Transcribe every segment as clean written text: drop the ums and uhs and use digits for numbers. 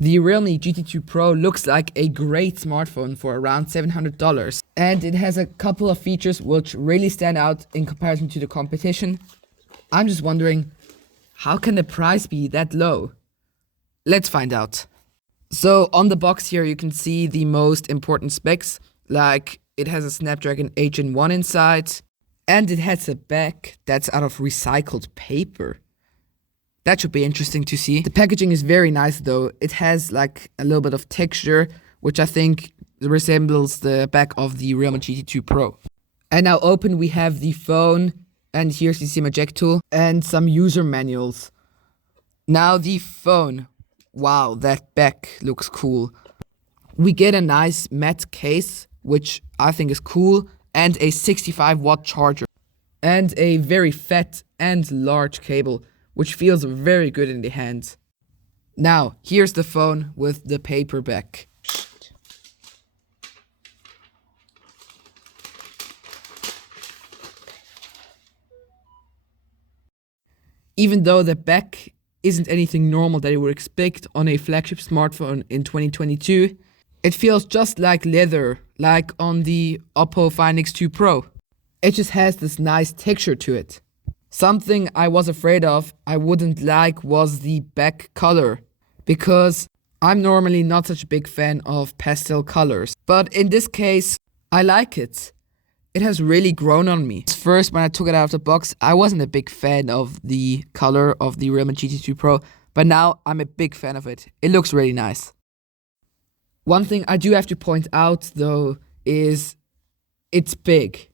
The Realme GT2 Pro looks like a great smartphone for around $700, and it has a couple of features which really stand out in comparison to the competition. I'm just wondering, how can the price be that low? Let's find out. So on the box here you can see the most important specs, like it has a Snapdragon 8 Gen 1 inside, and it has a back that's out of recycled paper. That should be interesting to see. The packaging is very nice though. It has like a little bit of texture, which I think resembles the back of the Realme GT2 Pro. And now open we have the phone, and here's the SIM eject tool and some user manuals. Now the phone. Wow, that back looks cool. We get a nice matte case, which I think is cool, and a 65-watt charger. And a very fat and large cable, which feels very good in the hands. Now, here's the phone with the paper back. Even though the back isn't anything normal that you would expect on a flagship smartphone in 2022, it feels just like leather, like on the Oppo Find X2 Pro. It just has this nice texture to it. Something I was afraid of I wouldn't like was the back color, because I'm normally not such a big fan of pastel colors. But in this case, I like it. It has really grown on me. First, when I took it out of the box, I wasn't a big fan of the color of the Realme GT2 Pro, but now I'm a big fan of it. It looks really nice. One thing I do have to point out though is it's big.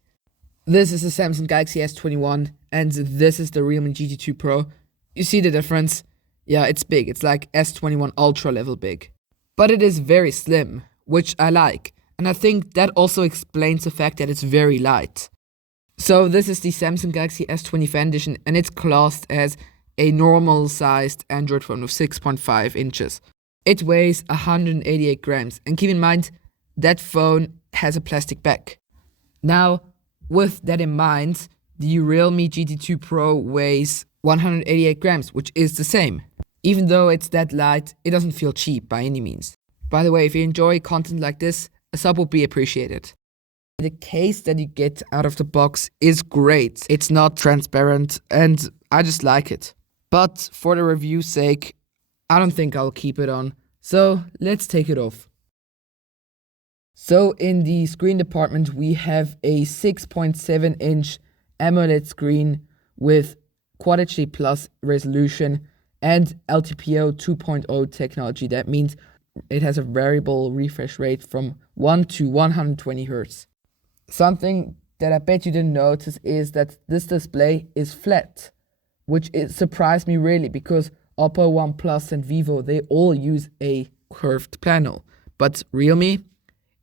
This is the Samsung Galaxy S21 and this is the Realme GT2 Pro. You see the difference? Yeah, it's big. It's like S21 Ultra level big. But it is very slim, which I like. And I think that also explains the fact that it's very light. So this is the Samsung Galaxy S20 Fan Edition, and it's classed as a normal sized Android phone with 6.5 inches. It weighs 188 grams, and keep in mind that phone has a plastic back. Now, with that in mind, the Realme GT2 Pro weighs 188 grams, which is the same. Even though it's that light, it doesn't feel cheap by any means. By the way, if you enjoy content like this, a sub would be appreciated. The case that you get out of the box is great. It's not transparent and I just like it. But for the review's sake, I don't think I'll keep it on. So let's take it off. So in the screen department, we have a 6.7 inch AMOLED screen with Quad HD Plus resolution and LTPO 2.0 technology. That means it has a variable refresh rate from 1 to 120 Hz. Something that I bet you didn't notice is that this display is flat, which surprised me really, because Oppo, OnePlus and Vivo, they all use a curved panel. But Realme,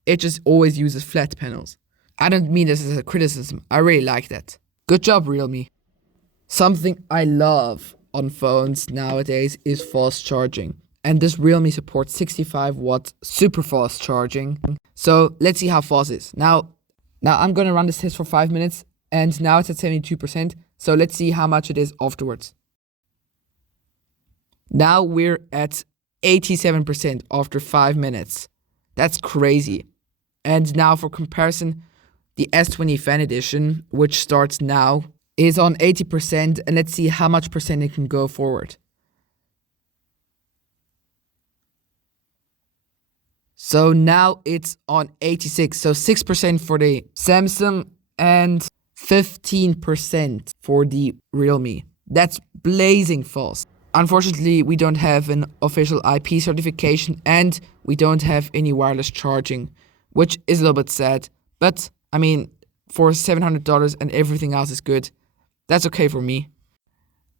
it just always uses flat panels. I don't mean this as a criticism, I really like that. Good job, Realme. Something I love on phones nowadays is fast charging. And this Realme supports 65-watt super fast charging. So let's see how fast it is. Now I'm going to run this test for 5 minutes, and now it's at 72%. So let's see how much it is afterwards. Now we're at 87% after 5 minutes. That's crazy. And now for comparison, the S20 Fan Edition, which starts now, is on 80%, and let's see how much percent it can go forward. So now it's on 86, so 6% for the Samsung and 15% for the Realme. That's blazing fast. Unfortunately, we don't have an official IP certification and we don't have any wireless charging, which is a little bit sad. But, I mean, for $700 and everything else is good, that's okay for me.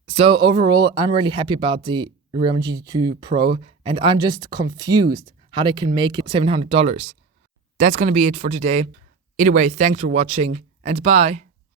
So overall, I'm really happy about the Realme GT2 Pro, and I'm just confused how they can make it $700. That's gonna be it for today. Either way, thanks for watching and bye.